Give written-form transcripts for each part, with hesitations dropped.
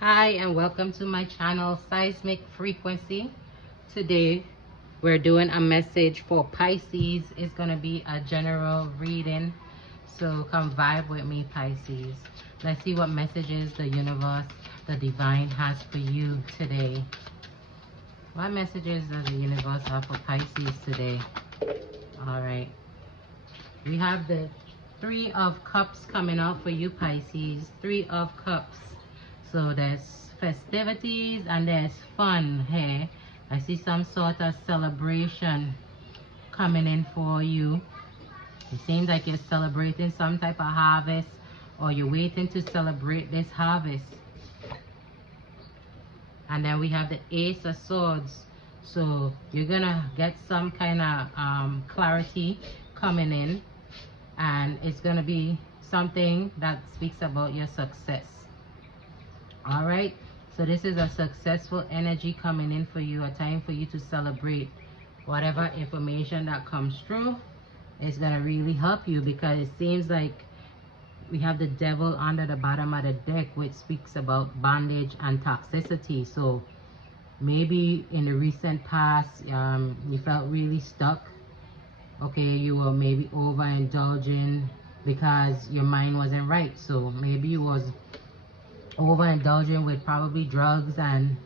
Hi and welcome to my channel Seismic Frequency. Today we're doing a message for Pisces. It's going to be a general reading, so come vibe with me, Pisces. Let's see what messages the universe, the divine, has for you today. What messages does the universe have for Pisces today? All right, we have the Three of Cups coming out for you, Pisces. Three of Cups. So there's festivities and there's fun here. I see some sort of celebration coming in for you. It seems like you're celebrating some type of harvest, or you're waiting to celebrate this harvest. And then we have the Ace of Swords. So you're gonna get some kind of clarity coming in, and it's gonna be something that speaks about your success. All right, so this is a successful energy coming in for you, a time for you to celebrate whatever information that comes through. It's gonna really help you, because it seems like we have the devil under the bottom of the deck, which speaks about bondage and toxicity. So maybe in the recent past, you felt really stuck. Okay, you were maybe overindulging because your mind wasn't right. So maybe you was overindulging with probably drugs and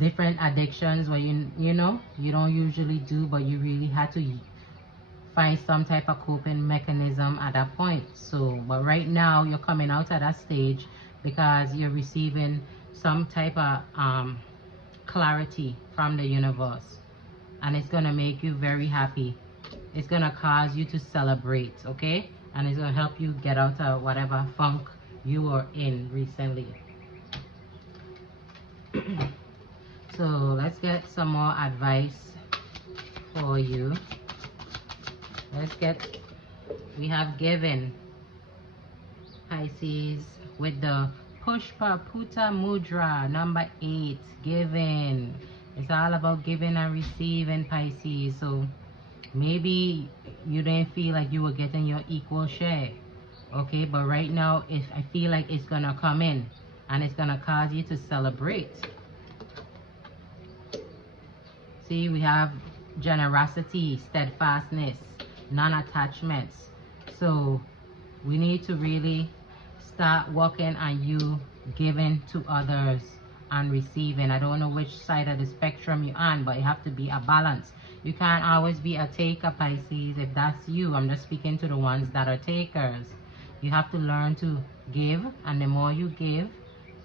different addictions where you know you don't usually do, but you really had to find some type of coping mechanism at that point. So but right now you're coming out at that stage because you're receiving some type of clarity from the universe, and it's gonna make you very happy. It's gonna cause you to celebrate, okay? And it's gonna help you get out of whatever funk you were in recently. So let's get some more advice for you. We have given, Pisces, with the Pushpa Puta Mudra, number 8, giving. It's all about giving and receiving, Pisces. So maybe you didn't feel like you were getting your equal share, okay? But right now, I feel like it's gonna come in, and it's gonna cause you to celebrate. See, we have generosity, steadfastness, non-attachments. So we need to really start working on you giving to others and receiving. I don't know which side of the spectrum you're on, but you have to be a balance. You can't always be a taker, Pisces. If that's you, I'm just speaking to the ones that are takers. You have to learn to give, and the more you give,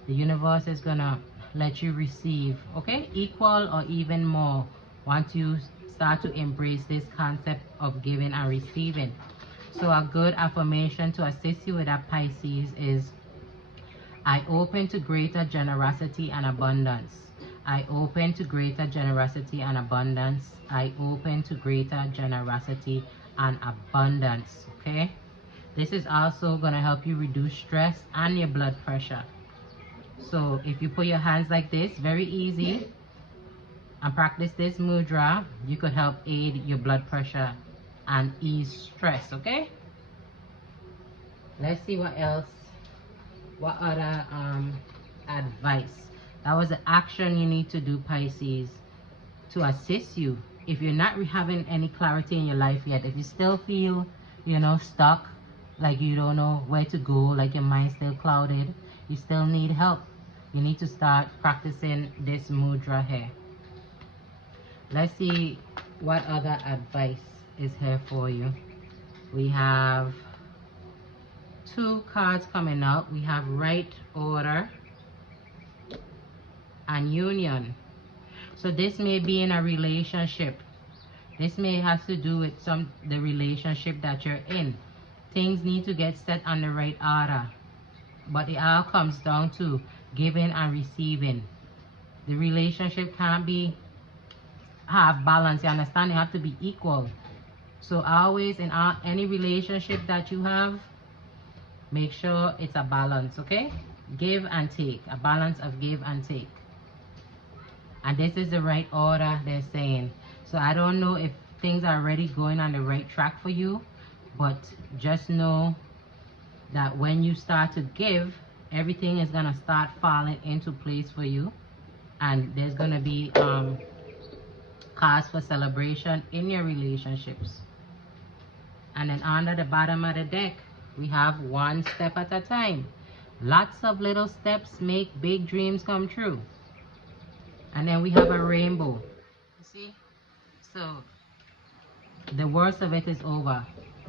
the universe is gonna let you receive, okay? Equal or even more, once you start to embrace this concept of giving and receiving. So a good affirmation to assist you with that, Pisces, is I open to greater generosity and abundance. I open to greater generosity and abundance. I open to greater generosity and abundance, okay? This is also going to help you reduce stress and your blood pressure. So if you put your hands like this, very easy, and practice this mudra, you could help aid your blood pressure and ease stress, okay? Let's see what else, what other advice. That was the action you need to do, Pisces, to assist you. If you're not having any clarity in your life yet, if you still feel, stuck, like you don't know where to go, like your mind's still clouded, you still need help. You need to start practicing this mudra here. Let's see what other advice is here for you. We have 2 cards coming out. We have right order and union. So this may be in a relationship. This may have to do with the relationship that you're in. Things need to get set on the right order, but it all comes down to giving and receiving. The relationship can't be have balance, you understand? It have to be equal. So always in any relationship that you have, make sure it's a balance, okay? Give and take, a balance of give and take. And this is the right order, they're saying. So I don't know if things are already going on the right track for you, but just know that when you start to give, everything is gonna start falling into place for you, and there's gonna be cause for celebration in your relationships. And then under the bottom of the deck, we have one step at a time. Lots of little steps make big dreams come true. And then we have a rainbow. You see? So the worst of it is over.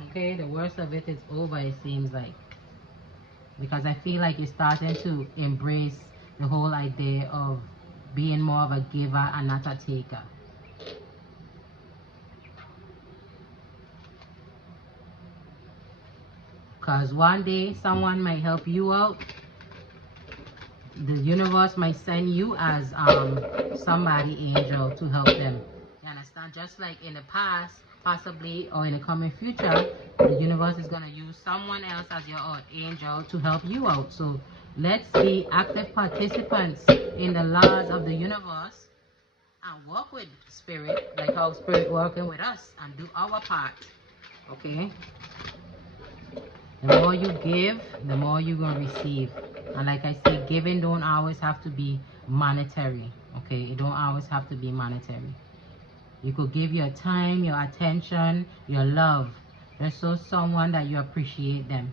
Okay, the worst of it is over, it seems like. Because I feel like you're starting to embrace the whole idea of being more of a giver and not a taker. Because one day someone might help you out. The universe might send you as somebody angel to help them. You understand? Just like in the past, possibly, or in the coming future, the universe is going to use someone else as your angel to help you out. So let's be active participants in the laws of the universe and work with spirit like how spirit working with us, and do our part. Okay? The more you give, the more you're going to receive. And like I say, giving don't always have to be monetary. Okay? It don't always have to be monetary. You could give your time, your attention, your love. Just show someone that you appreciate them.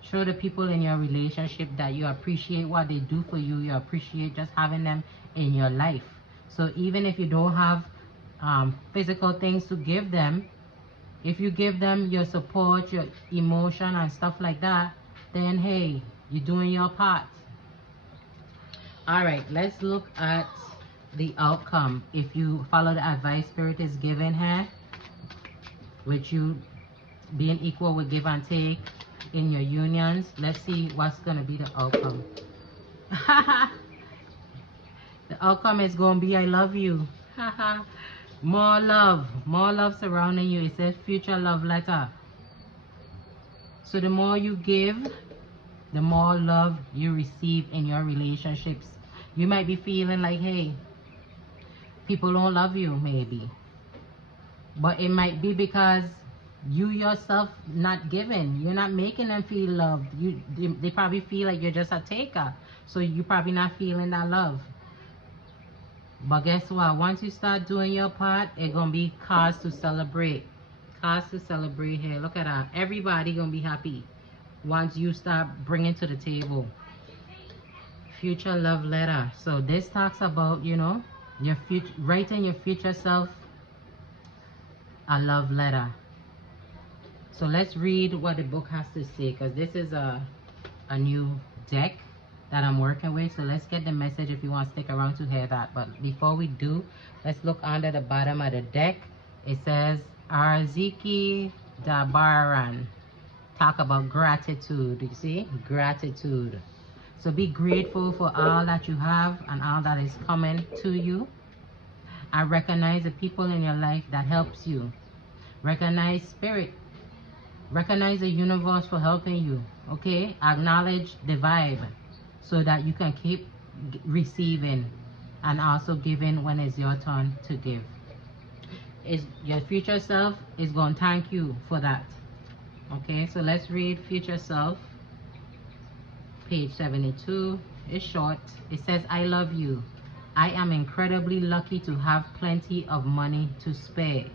Show the people in your relationship that you appreciate what they do for you. You appreciate just having them in your life. So even if you don't have physical things to give them, if you give them your support, your emotion and stuff like that, then hey, you're doing your part. All right, let's look at the outcome. If you follow the advice spirit is giving here, which you being equal with give and take in your unions, let's see what's going to be the outcome. The outcome is going to be I love you. More love surrounding you. It says future love letter. So the more you give, the more love you receive in your relationships. You might be feeling like, hey, people don't love you, maybe. But it might be because you yourself not giving. You're not making them feel loved. They probably feel like you're just a taker. So you're probably not feeling that love. But guess what? Once you start doing your part, it's going to be cause to celebrate. Cause to celebrate here. Look at that. Everybody going to be happy once you start bringing to the table. Future love letter. So this talks about, you know, your future, writing your future self a love letter. So let's read what the book has to say, because this is a new deck that I'm working with. So let's get the message if you want to stick around to hear that. But before we do, let's look under the bottom of the deck. It says Arziki Dabaran. Talk about gratitude. You see? Gratitude. So be grateful for all that you have and all that is coming to you. And recognize the people in your life that helps you. Recognize spirit. Recognize the universe for helping you. Okay? Acknowledge the vibe so that you can keep receiving and also giving when it's your turn to give. Your future self is going to thank you for that. Okay? So let's read future self. Page 72. It's short. It says, I love you. I am incredibly lucky to have plenty of money to spare.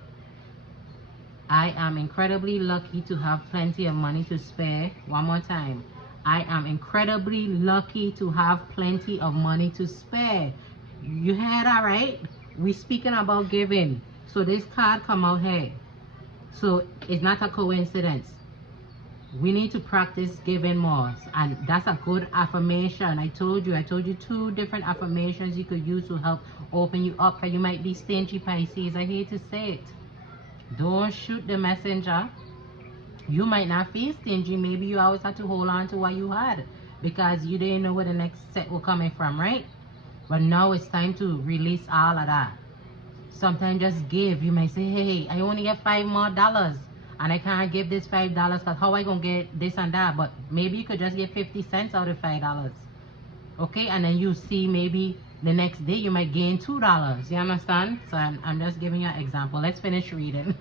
I am incredibly lucky to have plenty of money to spare. One more time. I am incredibly lucky to have plenty of money to spare. You heard that right? We're speaking about giving. So this card come out here. So it's not a coincidence. We need to practice giving more. And that's a good affirmation. I told you 2 different affirmations you could use to help open you up. Because you might be stingy, Pisces. I hate to say it. Don't shoot the messenger. You might not feel stingy. Maybe you always had to hold on to what you had because you didn't know where the next set was coming from, right? But now it's time to release all of that. Sometimes just give. You may say, hey, I only get $5 more and I can't give this $5 because how I gonna get this and that? But maybe you could just get 50 cents out of $5. Okay, and then you see maybe the next day you might gain $2. You understand? So I'm just giving you an example. Let's finish reading.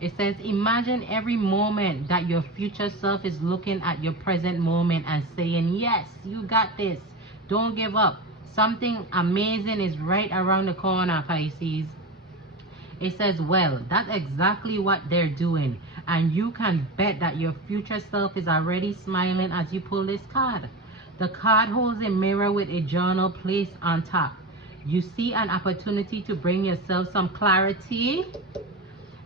It says, imagine every moment that your future self is looking at your present moment and saying, yes, you got this. Don't give up. Something amazing is right around the corner, Pisces. It says, well, that's exactly what they're doing. And you can bet that your future self is already smiling as you pull this card. The card holds a mirror with a journal placed on top. You see an opportunity to bring yourself some clarity,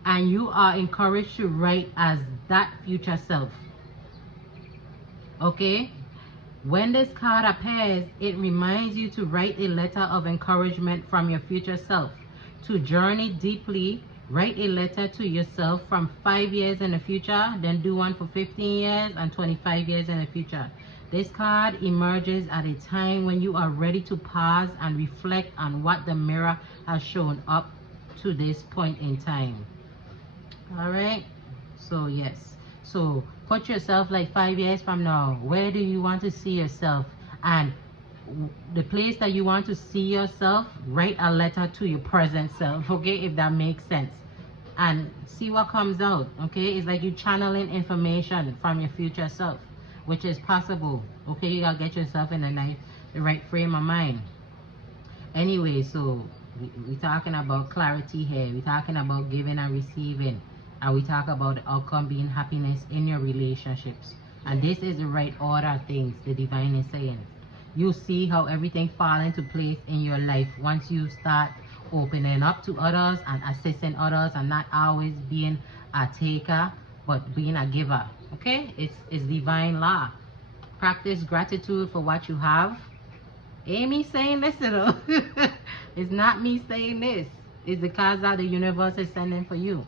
and you are encouraged to write as that future self. Okay? When this card appears, it reminds you to write a letter of encouragement from your future self. To journey deeply, write a letter to yourself from 5 years in the future, then do one for 15 years and 25 years in the future. This card emerges at a time when you are ready to pause and reflect on what the mirror has shown up to this point in time. All right, so yes, so put yourself like 5 years from now, where do you want to see yourself, and the place that you want to see yourself, write a letter to your present self, okay, if that makes sense, and see what comes out. Okay, it's like you channeling information from your future self, which is possible. Okay, you gotta get yourself in the right frame of mind. Anyway, so we're talking about clarity here. We're talking about giving and receiving. And we talk about the outcome being happiness in your relationships. And this is the right order of things, the divine is saying. You see how everything fall into place in your life once you start opening up to others and assisting others and not always being a taker, but being a giver. Okay? It's divine law. Practice gratitude for what you have. Ain't me saying this, you know. It's not me saying this. It's the cards that the universe is sending for you.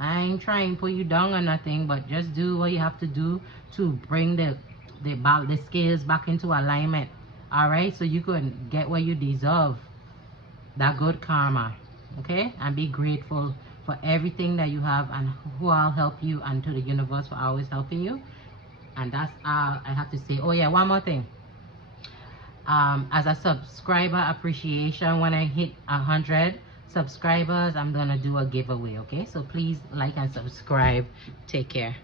I ain't trying to put you down or nothing, but just do what you have to do to bring the scales back into alignment. All right, so you can get what you deserve, that good karma. Okay, and be grateful for everything that you have and who I'll help you, and to the universe for always helping you. And that's all I have to say. Oh yeah, one more thing. As a subscriber appreciation, when I hit 100 subscribers, I'm gonna do a giveaway. Okay, so please like and subscribe. Take care.